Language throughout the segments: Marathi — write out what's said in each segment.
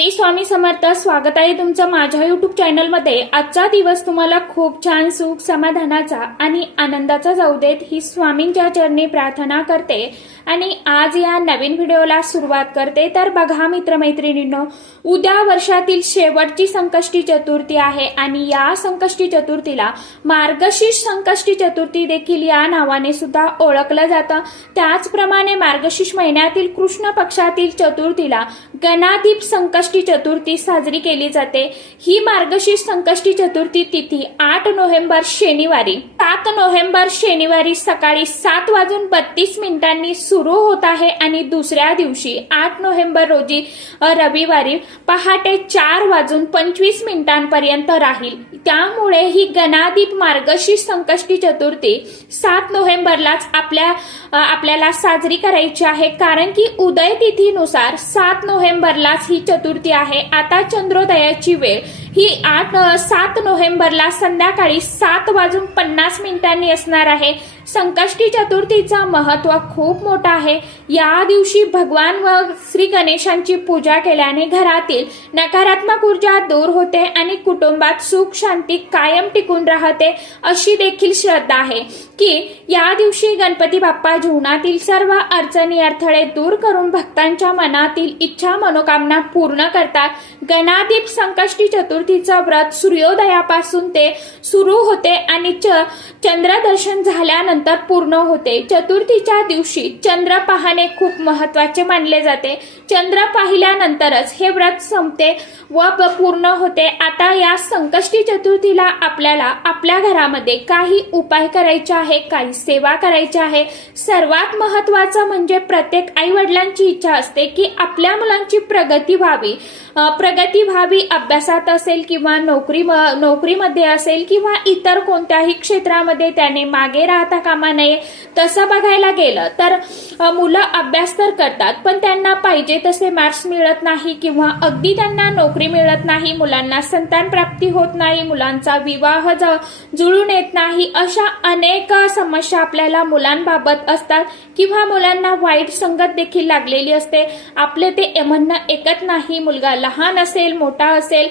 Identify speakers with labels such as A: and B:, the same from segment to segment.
A: श्री स्वामी समर्थ स्वागत आहे तुमचं माझ्या युट्यूब चॅनलमध्ये आजचा दिवस तुम्हाला खूप छान सुख समाधानाचा आणि आनंदाचा जाऊ देत ही स्वामींच्या चरणी प्रार्थना करते. आणि आज या नवीन व्हिडिओला सुरुवात करते. तर बघा मित्रमैत्रिणींनो उद्या वर्षातील शेवटची संकष्टी चतुर्थी आहे आणि या संकष्टी चतुर्थीला मार्गशीर्ष संकष्टी चतुर्थी देखील या नावाने सुद्धा ओळखलं जातं. त्याचप्रमाणे मार्गशीर्ष महिन्यातील कृष्ण पक्षातील चतुर्थीला गणादीप संकष्टी चतुर्थी साजरी केली जाते. ही मार्गशीर्ष संकष्टी चतुर्थी तिथी आठ नोव्हेंबर शनिवारी. सात नोव्हेंबर शनिवारी सकाळी सात वाजून बत्तीस मिनिटांनी सुरू होत आहे आणि दुसऱ्या दिवशी आठ नोव्हेंबर रोजी रविवारी पहाटे चार वाजून पंचवीस मिनिटांपर्यंत राहील. त्यामुळे ही गणादीप मार्गशीर्ष संकष्टी चतुर्थी सात नोव्हेंबरलाच आपल्या आपल्याला साजरी करायची आहे. कारण की उदय तिथीनुसार सात नोव्हेंबरलाच ही चतुर्थी आहे. आता चंद्रोदयाची वेळ. ही आठ सात नोव्हेंबरला संध्याकाळी सात वाजून पन्नास मिनिटांनी असणार आहे. संकष्टी चतुर्थीचा महत्त्व खूप मोठा आहे. या दिवशी भगवान व श्री गणेशांची पूजा केल्याने घरातील नकारात्मक ऊर्जा दूर होते आणि कुटुंबात सुख शांती कायम टिकून राहते अशी देखील श्रद्धा आहे. की या दिवशी गणपती बाप्पा जीवनातील सर्व अडचणी अडथळे दूर करून भक्तांच्या मनातील इच्छा मनोकामना पूर्ण करतात. गणादीप संकष्टी चतुर्थीचं व्रत सूर्योदयापासून ते सुरू होते आणि च चंद्रदर्शन झाल्यानंतर पूर्ण होते. चतुर्थीच्या दिवशी चंद्र पाहणे खूप महत्त्वाचे मानले जाते. चंद्र पाहिल्यानंतरच हे व्रत संपते व पूर्ण होते. आता या संकष्टी चतुर्थीला आपल्याला आपल्या घरामध्ये काही उपाय करायचे आहे काही सेवा करायची आहे. सर्वात महत्वाचं म्हणजे प्रत्येक आई वडिलांची इच्छा असते की आपल्या मुलांची प्रगती व्हावी. प्रगती व्हावी अभ्यासात असेल किंवा नोकरी नोकरीमध्ये असेल किंवा इतर कोणत्याही क्षेत्रामध्ये त्याने मागे राहता कामा नये तसं बघायला गेलं तर मुलं अभ्यास तर करतात पण त्यांना पाहिजे तसे मार्क्स मिळत नाही किंवा अगदी त्यांना नोकरी मिळत नाही मुलांना संतान प्राप्ती होत नाही मुलांचा विवाह जुळून येत नाही अशा अनेक समस्या आपल्याला मुलांबाबत असतात किंवा मुलांना वाईट संगत देखील लागलेली असते. आपले ते म्हणणं ऐकत नाही मुलगा लहान असेल मोठा असेल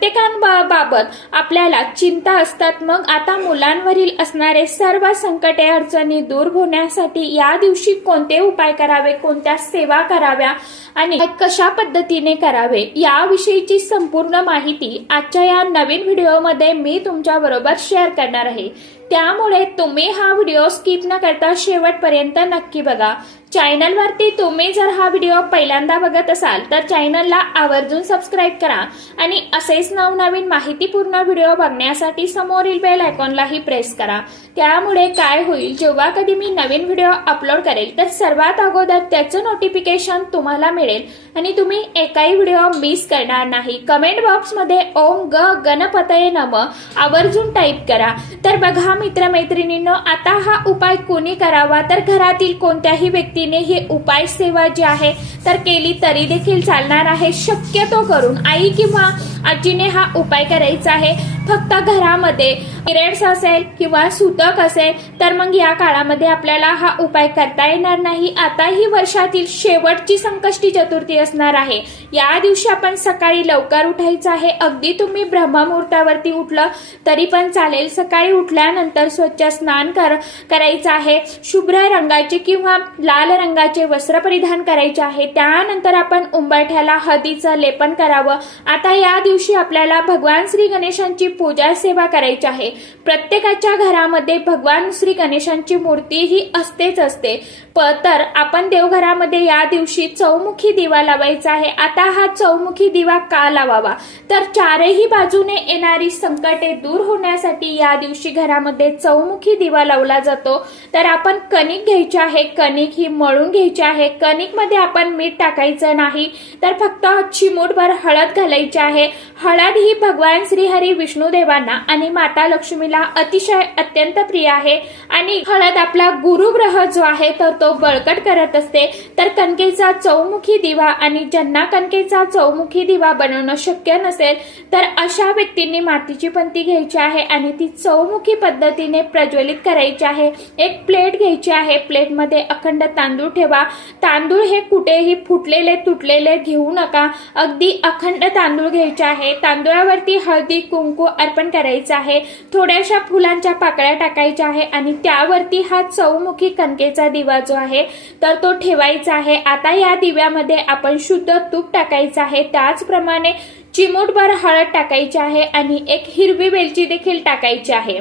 A: प्रत्येकांबाबत आपल्याला चिंता असतात. मग आता मुलांवरील असणारे सर्व संकटे अडचणी दूर होण्यासाठी या दिवशी कोणते उपाय करावे कोणत्या सेवा कराव्या आणि कशा पद्धतीने करावे याविषयीची संपूर्ण माहिती आजच्या या नवीन व्हिडिओमध्ये मी तुमच्या बरोबर शेअर करणार आहे. त्यामुळे तुम्ही हा व्हिडिओ स्किप न करता शेवटपर्यंत नक्की बघा. चॅनलवरती तुम्ही जर हा व्हिडिओ पहिल्यांदा बघत असाल तर चॅनलला आवर्जून सबस्क्राईब करा आणि असेच नवनवीन माहितीपूर्ण व्हिडिओ बघण्यासाठी समोरील बेल आयकॉनलाही प्रेस करा. त्यामुळे काय होईल जेव्हा कधी मी नवीन व्हिडिओ अपलोड करेल तर सर्वात अगोदर त्याचं नोटिफिकेशन तुम्हाला मिळेल आणि तुम्ही एकाही व्हिडिओ मिस करणार नाही. कमेंट बॉक्समध्ये ओम ग गणपतये नम आवर्जून टाईप करा. तर बघा मित्रमैत्रिणींनो आता हा उपाय कोणी करावा? तर घरातील कोणत्याही व्यक्तीने ही उपाय सेवा जी आहे तर केली तरी देखील चालणार आहे. शक्यतो करून आई किंवा आजीने हा उपाय करायचा आहे. फक्त घरामध्ये पिरियड्स असेल किंवा सुतक असेल तर मग या काळामध्ये आपल्याला हा उपाय करता येणार नाही. आता ही वर्षातील शेवटची संकष्टी चतुर्थी असणार आहे. या दिवशी आपण सकाळी लवकर उठायचं आहे. अगदी तुम्ही ब्रह्ममुहूर्तावरती उठलं तरी पण चालेल. सकाळी उठल्यानंतर स्वच्छ स्नान कर करायचं आहे. शुभ्र रंगाचे किंवा लाल रंगाचे वस्त्र परिधान करायचे आहे. त्यानंतर आपण उंबरठ्याला हळदीचं लेपन करावं. आता या दिवशी आपल्याला भगवान श्री गणेशांची पूजा सेवा करायची आहे. प्रत्येकाच्या घरामध्ये भगवान श्री गणेशांची मूर्ती ही असतेच असते. प तर आपण देवघरामध्ये या दिवशी चौमुखी दिवा लावायचा आहे. आता हा चौमुखी दिवा का लावावा? तर चारही बाजूने येणारी संकटे दूर होण्यासाठी या दिवशी घरामध्ये चौमुखी दिवा लावला जातो. तर आपण कणिक घ्यायची आहे. कणिक ही मळून घ्यायची आहे. कणिकमध्ये आपण मीठ टाकायचं नाही. तर फक्त चिमूटभर हळद घालायची आहे. हळद ही भगवान श्रीहरी विष्णुदेवांना आणि माता लक्ष्मीला अतिशय अत्यंत प्रिय आहे. आणि हळद आपला गुरुग्रह जो आहे तर तो बळकट करत असते. तर कणकेचा चौमुखी दिवा आणि ज्यांना कणकेचा चौमुखी दिवा बनवणं शक्य नसेल तर अशा व्यक्तींनी मातीची पंती घ्यायची आहे आणि ती चौमुखी पद्धतीने प्रज्वलित करायचे आहे. एक प्लेट घ्यायची आहे. प्लेटमध्ये अखंड तांदूळ तांदूळ ठेवा. तांदूळ हे कुठेही फुटलेले तुटलेले घेऊ नका. अगदी अखंड तांदूळ घ्यायचे आहे. तांदूळावरती हळदी कुंकू अर्पण करायचं आहे. थोड्याशा फुलांच्या पाकळ्या टाकायच्या आहे आणि त्यावरती हा चौमुखी कणकेचा दिवा जो आहे तर तो ठेवायचा आहे. आता या दिव्यामध्ये आपण शुद्ध तूप टाकायचं आहे. त्याचप्रमाणे चिमूटभर हळद टाकायची आहे आणि एक हिरवी वेलची देखील टाकायची आहे.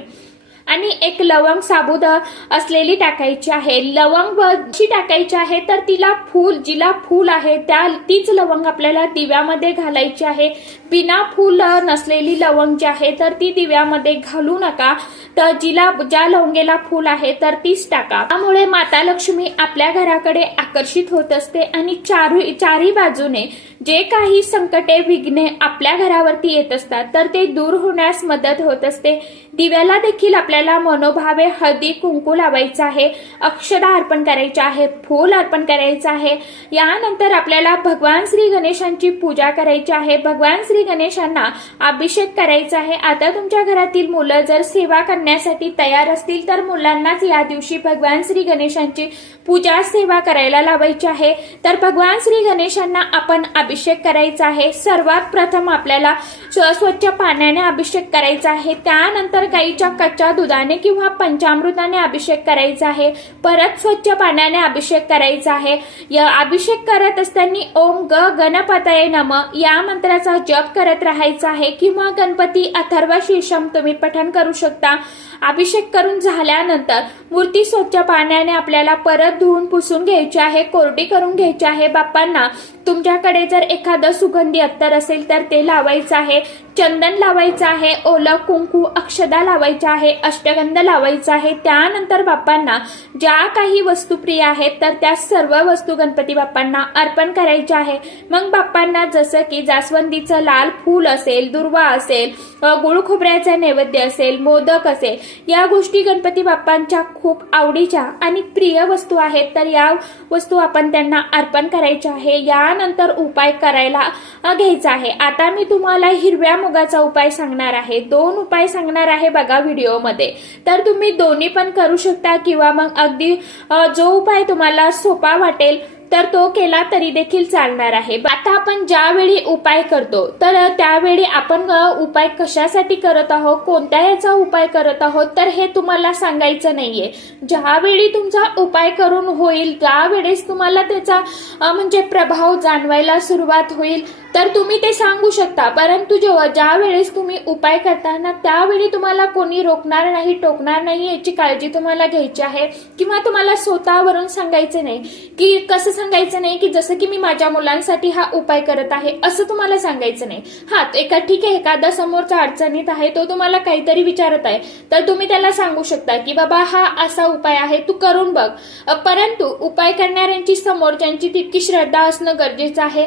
A: आणि एक लवंग साबुद असलेली टाकायची आहे. लवंग जी टाकायची आहे तर तिला फूल जिला फूल आहे त्या तीच लवंग आपल्याला दिव्यामध्ये घालायची आहे. बिना फूल नसलेली लवंग जी आहे तर ती दिव्यामध्ये घालू नका. तर जिला ज्या लवंगेला फूल आहे तर तीच टाका. त्यामुळे माता लक्ष्मी आपल्या घराकडे आकर्षित होत असते आणि चारू चारी बाजूने जे काही संकटे विघ्ने आपल्या घरावरती येत असतात तर ते दूर होण्यास मदत होत असते. दिव्याला देखील आपल्याला मनोभावे हळदी कुंकू लावायचं आहे अक्षदा अर्पण करायचे आहे फूल अर्पण करायचं आहे. यानंतर आपल्याला भगवान श्री गणेशांची पूजा करायची आहे. भगवान श्री गणेशांना अभिषेक करायचा आहे. आता तुमच्या घरातील मुलं जर सेवा करण्यासाठी तयार असतील तर मुलांनाच या दिवशी भगवान श्री गणेशांची पूजा सेवा करायला लावायची आहे. तर भगवान श्री गणेशांना आपण अभिषेक करायचा आहे. सर्वात प्रथम आपल्याला स्व- स्वच्छ पाण्याने अभिषेक करायचा आहे. त्यानंतर गाईच्या कच्च्या दुधाने किंवा पंचामृताने अभिषेक करायचा आहे. परत स्वच्छ पाण्याने अभिषेक करायचा आहे. या अभिषेक करत असताना ओम ग गणपतये नम या मंत्राचा जप करत राहायचा आहे. किंवा गणपती अथर्व शीर्षम तुम्ही पठण करू शकता. अभिषेक करून झाल्यानंतर मूर्ती स्वच्छ पाण्याने आपल्याला परत धुवून पुसून घ्यायची आहे. कोरडी करून घ्यायची आहे. बाप्पांना तुमच्याकडे जर एखादं सुगंधी अत्तर असेल तर ते लावायचं आहे. चंदन लावायचं आहे ओलं कुंकू अक्षदा लावायच्या आहे अष्टगंध लावायचा आहे. त्यानंतर बाप्पांना ज्या काही वस्तू प्रिय आहेत तर त्या सर्व वस्तू गणपती बाप्पांना अर्पण करायच्या आहे. मग बाप्पांना जसं की जास्वंदीचं लाल फूल असेल दुर्वा असेल गुळ खोबऱ्याचा नैवेद्य असेल मोदक असेल या गोष्टी गणपती बाप्पांच्या खूप आवडीच्या आणि प्रिय वस्तू आहेत तर या वस्तू आपण त्यांना अर्पण करायच्या आहे. यानंतर उपाय करायला घ्यायचा आहे. आता मी तुम्हाला हिरव्या रोगाचा उपाय सांगणार आहे दोन उपाय सांगणार आहे बघा व्हिडिओमध्ये. तर तुम्ही दोन्ही पण करू शकता किंवा मग अगदी जो उपाय तुम्हाला सोपा वाटेल तर तो केला तरी देखील चालणार आहे. आता आपण ज्यावेळी उपाय करतो तर त्यावेळी आपण उपाय कशासाठी करत आहोत कोणत्या याचा उपाय करत आहोत तर हे तुम्हाला सांगायचं नाहीये. ज्यावेळी तुमचा उपाय करून होईल त्यावेळेस तुम्हाला त्याचा म्हणजे प्रभाव जाणवायला सुरुवात होईल. तर तुम्ही ते सांगू शकता परंतु जेव्हा ज्या वेळेस तुम्ही उपाय करताना त्यावेळी तुम्हाला कोणी रोखणार नाही टोकणार नाही याची काळजी तुम्हाला घ्यायची आहे. किंवा तुम्हाला स्वतःवरून सांगायचं नाही की कसं सांगायचं नाही की जसं की मी माझ्या मुलांसाठी हा उपाय करत आहे असं तुम्हाला सांगायचं नाही. हा एका ठीक आहे एखादा समोरचा अडचणीत आहे तो तुम्हाला काहीतरी विचारत आहे. तर तुम्ही त्याला सांगू शकता की बाबा हा असा उपाय आहे तू करून बघ. परंतु उपाय करणाऱ्यांची समोरच्यांची तितकी श्रद्धा असणं गरजेचं आहे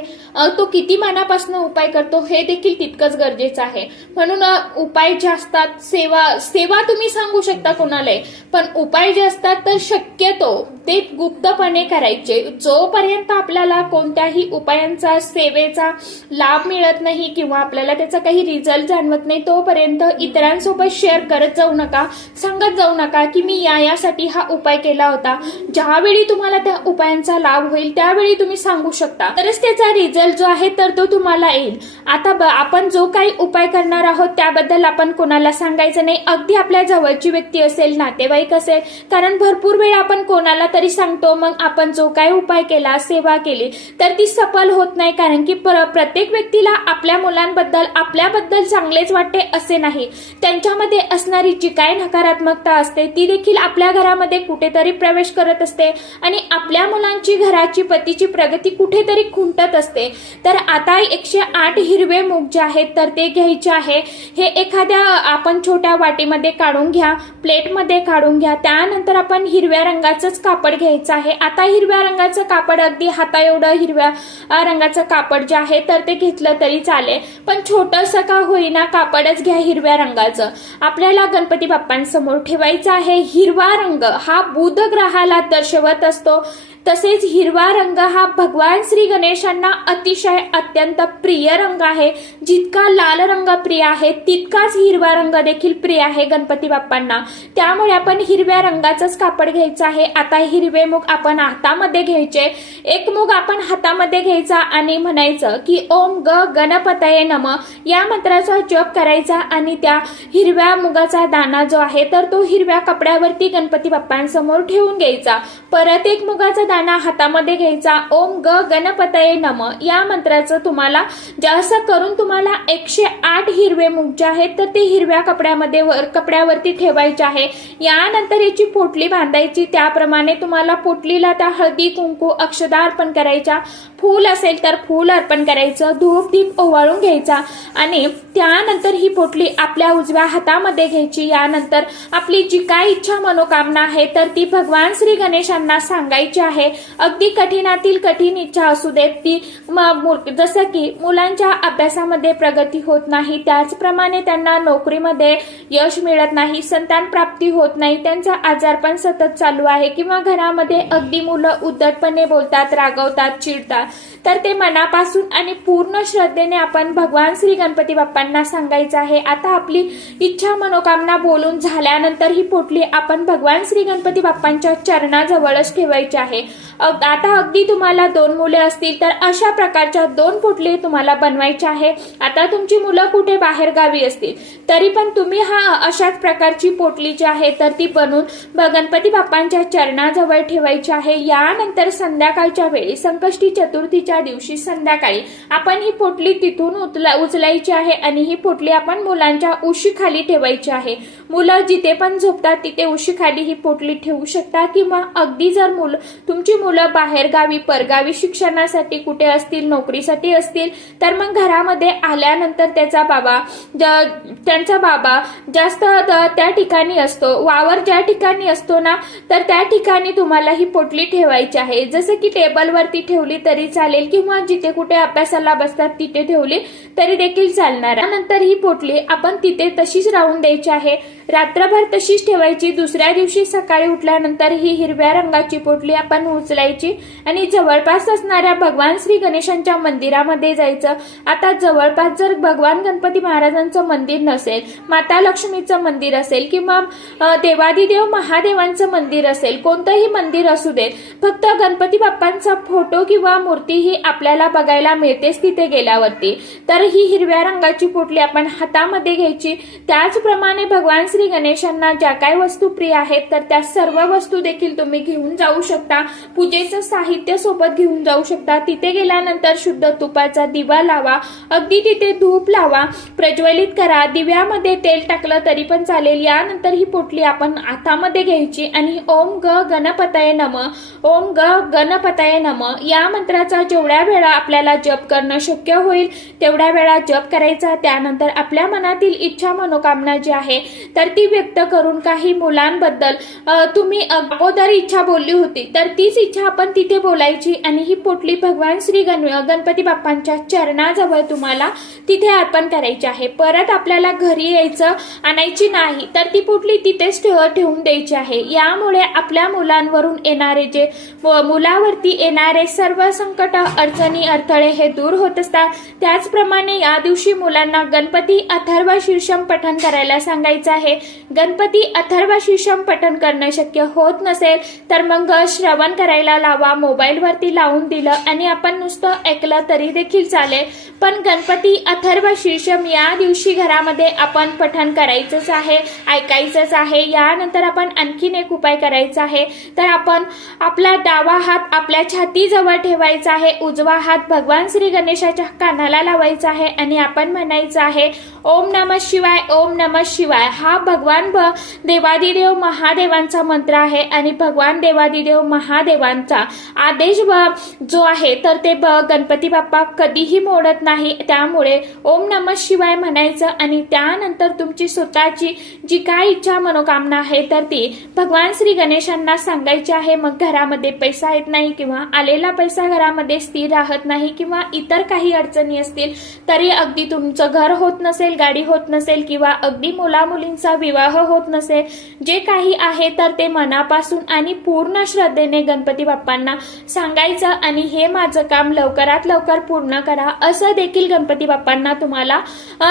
A: तो किती मनापासून उपाय करतो हे देखील तितकंच गरजेचं आहे. म्हणून उपाय जे असतात सेवा सेवा तुम्ही सांगू शकता कोणालाही पण उपाय जे असतात तर शक्यतो ते गुप्तपणे करायचे. जो जोपर्यंत आपल्याला कोणत्याही उपायांचा सेवेचा लाभ मिळत नाही किंवा आपल्याला त्याचा काही रिझल्ट जाणवत नाही तोपर्यंत इतरांसोबत शेअर करत जाऊ नका सांगत जाऊ नका की मी या यासाठी हा उपाय केला होता. ज्यावेळी तुम्हाला त्या उपायांचा लाभ होईल त्यावेळी तुम्ही सांगू शकता. तरच त्याचा रिझल्ट जो आहे तर तो तुम्हाला येईल. आता ब- आपण जो काही उपाय करणार आहोत त्याबद्दल आपण कोणाला सांगायचं नाही. अगदी आपल्या जवळची व्यक्ती असेल नातेवाईक असेल कारण भरपूर वेळा आपण कोणाला तरी सांगतो मग आपण जो काही उपाय केला सेवा केली तर ती सफल होत नाही कारण की प्रत्येक व्यक्तीला आपल्या मुलांबद्दल आपल्याबद्दल चांगलेच वाटते असे नाही. त्यांच्यामध्ये असणारी जी काय नकारात्मकता असते ती देखील आपल्या घरामध्ये कुठेतरी प्रवेश करत असते आणि आपल्या मुलांची घराची पतीची प्रगती कुठेतरी खुंटत असते. तर आता एकशे आठ हिरवे मूग जे आहेत तर ते घ्यायचे आहे. हे एखाद्या आपण छोट्या वाटीमध्ये काढून घ्या प्लेटमध्ये काढून घ्या. त्यानंतर आपण हिरव्या रंगाचंच कापड घ्यायचं आहे. आता हिरव्या रंगाचं कापड कापड अगदी हाता एवढं हिरव्या रंगाचं कापड जे आहे तर ते घेतलं तरी चालेल. पण छोटंसं का होईना कापडच घ्या हिरव्या रंगाचं. आपल्याला गणपती बाप्पांसमोर ठेवायचं आहे हिरवा रंग. हा बुध ग्रहाला दर्शवत असतो. तसेच हिरवा रंग हा भगवान श्री गणेशांना अतिशय अत्यंत प्रिय रंग आहे. जितका लाल रंग प्रिय आहे तितकाच हिरवा रंग देखील प्रिय आहे गणपती बाप्पांना. त्यामुळे आपण हिरव्या रंगाचंच कापड घ्यायचं आहे. आता हिरवे मुख आपण हातामध्ये घ्यायचे. एक मूग आपण हातामध्ये घ्यायचा आणि म्हणायचं की ओम ग गणपतये नम. या मंत्राचा जप करायचा आणि त्या हिरव्या मुगाचा दाना जो आहे तर तो हिरव्या कपड्यावरती गणपती बाप्पांसमोर ठेवून घ्यायचा. परत एक मुगाचा दाना हातामध्ये घ्यायचा. ओम ग गणपतये नम. या मंत्राचं तुम्हाला जास्त करून तुम्हाला एकशे आठ हिरवे मूग जे आहेत तर ते हिरव्या कपड्यामध्ये वर कपड्यावरती ठेवायचे आहे. यानंतर याची पोटली बांधायची. त्याप्रमाणे तुम्हाला पोटलीला त्या हळदी कुंकू अक्षदा अर्पण करायच्या फूल असेल तर फूल अर्पण करायचं. धूप दीप ओवाळून घ्यायचा. आणि त्यानंतर ही पोटली आपल्या उजव्या हातामध्ये घ्यायची. यानंतर आपली जी काय इच्छा मनोकामना आहे तर ती भगवान श्री गणेशांना सांगायची आहे. अगदी कठीणातील कठीण इच्छा असू देत ती. मु- जसं की मुलांच्या अभ्यासामध्ये प्रगती होत नाही त्याचप्रमाणे त्यांना नोकरीमध्ये यश मिळत नाही संतान प्राप्ती होत नाही. त्यांचा आजारपण सतत चालू आहे. किंवा घरामध्ये अगदी मुलं उद्धटपणे बोलतात रागवतात चिडतात. तर ते मनापासून आणि पूर्ण श्रद्धेने आपण भगवान श्री गणपती बाप्पांना सांगायचं आहे. आता आपली इच्छा मनोकामना बोलून झाल्यानंतर ही पोटली आपण भगवान श्री गणपती बाप्पांच्या चरणाजवळच ठेवायची आहे. आता अगदी तुम्हाला दोन मुले असतील तर अशा प्रकारच्या दोन पोटली तुम्हाला बनवायच्या आहे. आता तुमची मुलं कुठे बाहेर गावी असतील? तरी पण तुम्ही हा अशाच प्रकारची पोटली जी आहे तर ती बनवून गणपती बाप्पांच्या चरणाजवळ ठेवायची आहे. यानंतर संध्याकाळच्या वेळी संकष्टी चतुर्थीच्या दिवशी संध्याकाळी आपण ही पोटली तिथून उचला उचलायची आहे आणि ही पोटली आपण मुलांच्या उशीखाली ठेवायची आहे. मुलं जिथे पण झोपतात तिथे उशीखाली ही पोटली ठेवू शकता किंवा अगदी जर मुलं तुमची मुलं बाहेरगावी परगावी शिक्षणासाठी कुठे असतील नोकरीसाठी असतील तर मग घरामध्ये आल्यानंतर त्याचा बाबा ज- त्यांचा बाबा जास्त त्या ठिकाणी असतो. वावर ज्या ठिकाणी असतो ना तर त्या ठिकाणी तुम्हाला ही पोटली ठेवायची आहे. जसं की टेबलवरती ठेवली तरी चालेल किंवा जिथे कुठे अभ्यासाला बसतात तिथे ठेवली तरी देखील चालणार. नंतर ही पोटली आपण तिथे तशीच राहून द्यायची आहे. रात्रभर तशीच ठेवायची. दुसऱ्या दिवशी सकाळी उठल्यानंतर ही हिरव्या रंगाची पोटली आपण उचलायची आणि जवळपास असणाऱ्या भगवान श्री गणेशांच्या मंदिरामध्ये जायचं. आता जवळपास जर भगवान गणपती महाराजांचं मंदिर नसेल माता लक्ष्मीचं मंदिर असेल किंवा देवादिदेव महादेवांचं मंदिर असेल कोणतंही मंदिर असू देत फक्त गणपती बाप्पांचा फोटो किंवा मूर्ती ही आपल्याला बघायला मिळतेच तिथे गेल्यावरती. तर ही हिरव्या रंगाची पोटली आपण हातामध्ये घ्यायची. त्याचप्रमाणे भगवान श्री गणेशांना ज्या काय वस्तू प्रिय आहेत तर त्या सर्व वस्तू देखील तुम्ही घेऊन जाऊ शकता. पूजेचं साहित्य सोबत घेऊन जाऊ शकता. तिथे गेल्यानंतर शुद्ध तुपाचा दिवा लावा. अगदी तिथे धूप लावा. प्रज्वलित करा. दिव्यामध्ये तेल टाकलं तरी पण चालेल. यानंतर ही पोटली आपण हातामध्ये घ्यायची आणि ओम ग गणपतये नम. ओम ग गणपतये नम. या मंत्राचा जेवढ्या वेळा आपल्याला जप करणं शक्य होईल तेवढ्या वेळा जप करायचा. त्यानंतर आपल्या मनातील इच्छा मनोकामना जी आहे तर ती व्यक्त करून काही मुलांबद्दल तुम्ही अगोदर इच्छा बोलली होती तर तीच इच्छा आपण तिथे बोलायची आणि ही पोटली भगवान श्री गण गणपती बाप्पांच्या चरणाजवळ तुम्हाला तिथे अर्पण करायची आहे. परत आपल्याला घरी यायचं आणायची नाही तर ती पोटली तिथेच ठेव ठेवून द्यायची आहे. यामुळे आपल्या मुलांवरून येणारे जे मुला मुलावरती येणारे सर्व संकट अडचणी अडथळे हे दूर होत असतात. त्याचप्रमाणे या दिवशी मुलांना गणपती अथर्व शीर्षम पठण करायला सांगायचं आहे. गणपती अथर्व शीर्षम पठण करणं शक्य होत नसेल तर मग श्रवण करायला लावा मोबाईलवरती लावून दिलं आणि आपण नुसतं ऐकलं तरी देखील चालेल. पण गणपती अथर्व शीर्षम या दिवशी घरामध्ये आपण पठण करायचंच आहे ऐकायचंच आहे. यानंतर आपण आणखीन एक उपाय करायचा आहे. तर आपण आपला डावा हात आपल्या छातीजवळ ठेवायचा आहे. उजवा हात भगवान श्री गणेशाच्या कानाला लावायचा आहे आणि आपण म्हणायचं आहे ओम नम शिवाय ओम नम शिवाय. हा भगवान भ देवादिदेव महादेवांचा मंत्र आहे आणि भगवान देवादिदेव महादेवांचा आदेश ब- जो आहे तर ते ब- गणपती बाप्पा कधीही मोडत नाही. त्यामुळे ओम नम शिवाय म्हणायचं आणि त्यानंतर तुमची स्वतःची जी काय इच्छा मनोकामना आहे तर ती भगवान श्री गणेशांना सांगायची आहे. मग घरामध्ये पैसा येत नाही किंवा आलेला पैसा घरामध्ये स्थिर राहत नाही किंवा इतर काही अडचणी असतील तरी अगदी तुमचं घर होत नसेल गाडी होत नसेल किंवा अगदी मुला मुलींचा विवाह होत नसेल जे काही आहे तर ते मनापासून आणि पूर्ण श्रद्धेने गणपती बाप्पांना सांगायचं आणि हे माझं काम लवकरात लवकर पूर्ण करा असं देखील गणपती बाप्पांना तुम्हाला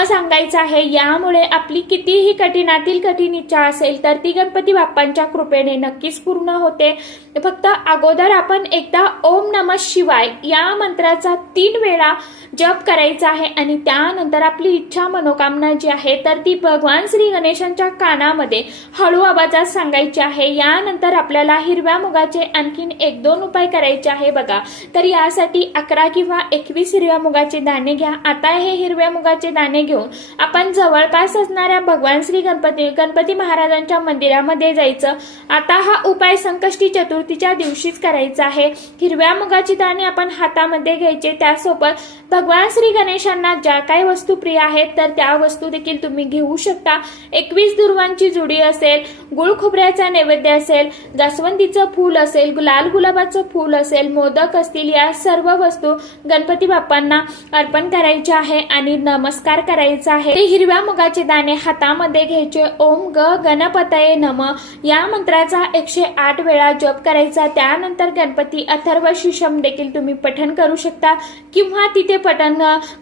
A: सांगायचं आहे. यामुळे आपली कितीही कठीणातील कठीण इच्छा असेल तर ती गणपती बाप्पांच्या कृपेने नक्कीच पूर्ण होते. फक्त अगोदर आपण एकदा ओम नम शिवाय या मंत्राचा तीन वेळा जप करायचा आहे आणि त्यानंतर आपली इच्छा मनोकामना जी आहे तर ती भगवान श्री गणेशांच्या कानामध्ये हळू आवाजात सांगायची आहे. यानंतर आपल्याला हिरव्या मुगाचे आणखीन एक दोन उपाय करायचे आहे बघा. तर यासाठी अकरा किंवा एकवीस हिरव्या मुगाचे दाणे घ्या. आता हे हिरव्या मुगाचे दाणे घेऊन आपण जवळपास असणाऱ्या भगवान श्री गणपती गणपती महाराजांच्या मंदिरामध्ये जायचं. आता हा उपाय संकष्टी चतुर्थीच्या दिवशीच करायचं आहे. हिरव्या मुगाची दाणे आपण हातामध्ये घ्यायचे. त्यासोबत भगवान श्री गणेशांना ज्या काही वस्तू प्रिय आहेत तर त्या वस्तू देखील तुम्ही घेऊ शकता. एकवीस दुर्वांची जुडी असेल गुळ खोबऱ्याचा नैवेद्य असेल जास्वंदीचं फूल असेल लाल गुलाबाचं फूल असेल मोदक असतील या सर्व वस्तू गणपती बाप्पांना अर्पण करायच्या आहे आणि नमस्कार करायचा आहे. ते हिरव्या मुगाचे दाणे हातामध्ये घ्यायचे. ओम ग गणपतये नम. या मंत्राचा एकशे आठ वेळा जप करायचा त्यानंतर गणपती अथर्व शिशम देखील तुम्ही पठण करू शकता. किंवा तिथे पठण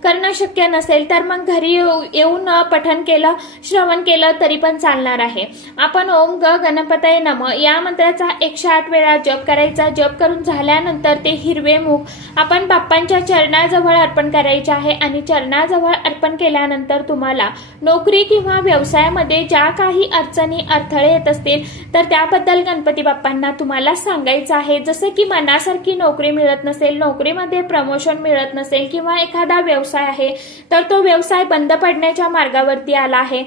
A: करणं शक्य नसेल तर मग घरी येऊ- येऊन पठण केलं श्रवण केलं तरी पण चालणार आहे. आपण ओम ग गणपतये नम या मंत्राचा एकशे आठ वेळा जप करायचा. जप करून झाल्यानंतर ते हिरवे मुख आपण बाप्पांच्या चरणाजवळ अर्पण करायचे आहे आणि चरणाजवळ अर्पण केल्यानंतर तुम्हाला नोकरी किंवा व्यवसायामध्ये ज्या काही अडचणी अडथळे येत असतील तर त्याबद्दल गणपती बाप्पांना तुम्हाला सांगायचं आहे जसं की मनासारखी नोकरी मिळत नसेल नोकरीमध्ये प्रमोशन मिळत नसेल किंवा एखादा व्यवसाय आहे तर तो व्यवसाय बंद पडण्याच्या मार्गावरती आला आहे.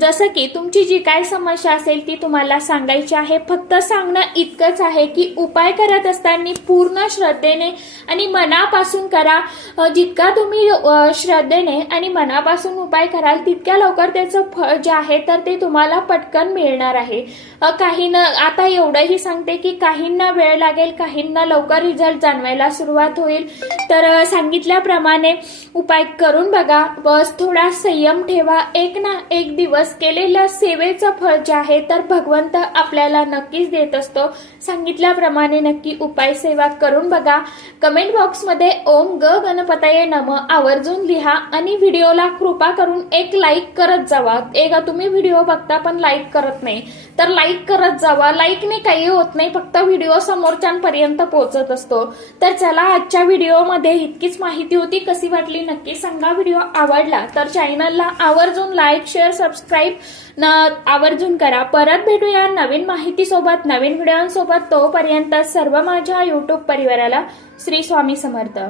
A: जसं की तुमची जी काय समस्या असेल ती तुम्हाला सांगायची आहे. फक्त सांगणं इतकंच आहे की उपाय करत असताना पूर्ण श्रद्धेने आणि मनापासून करा. जितका तुम्ही श्रद्धेने आणि मनापासून उपाय कराल तितक्या लवकर त्याचं फळ जे आहे तर ते तुम्हाला पटकन मिळणार आहे. काही न आता एवढंही सांगते की काहींना वेळ लागेल काहींना लवकर रिझल्ट जाणवायला सुरुवात होईल. तर सांगितल्याप्रमाणे उपाय करून बघा. बस थोडा संयम ठेवा. एक ना एक दिवस केलेल्या सेवेचं फळ जे आहे तर भगवंत आपल्याला नक्कीच देत असतो. सांगितल्याप्रमाणे नक्की उपाय सेवा करून बघा. कमेंट बॉक्समध्ये ओम ग गणपतये नम आवर्जून लिहा आणि व्हिडिओला कृपा करून एक लाईक करत जावा. एक तुम्ही व्हिडिओ बघता पण लाईक करत नाही. तर लाईक करत जावा. लाईकने काही होत नाही फक्त व्हिडिओ समोरच्यांपर्यंत पोहोचत असतो. तर चला आजच्या व्हिडिओमध्ये इतकीच माहिती होती. कशी वाटली नक्की सांगा. व्हिडिओ आवडला तर चॅनलला आवर्जून लाईक शेअर सबस्क्राईब न आवर्जून करा. परत भेटूया नवीन माहितीसोबत नवीन व्हिडिओसोबत तोपर्यंत सर्व माझ्या युट्यूब परिवाराला श्री स्वामी समर्थ.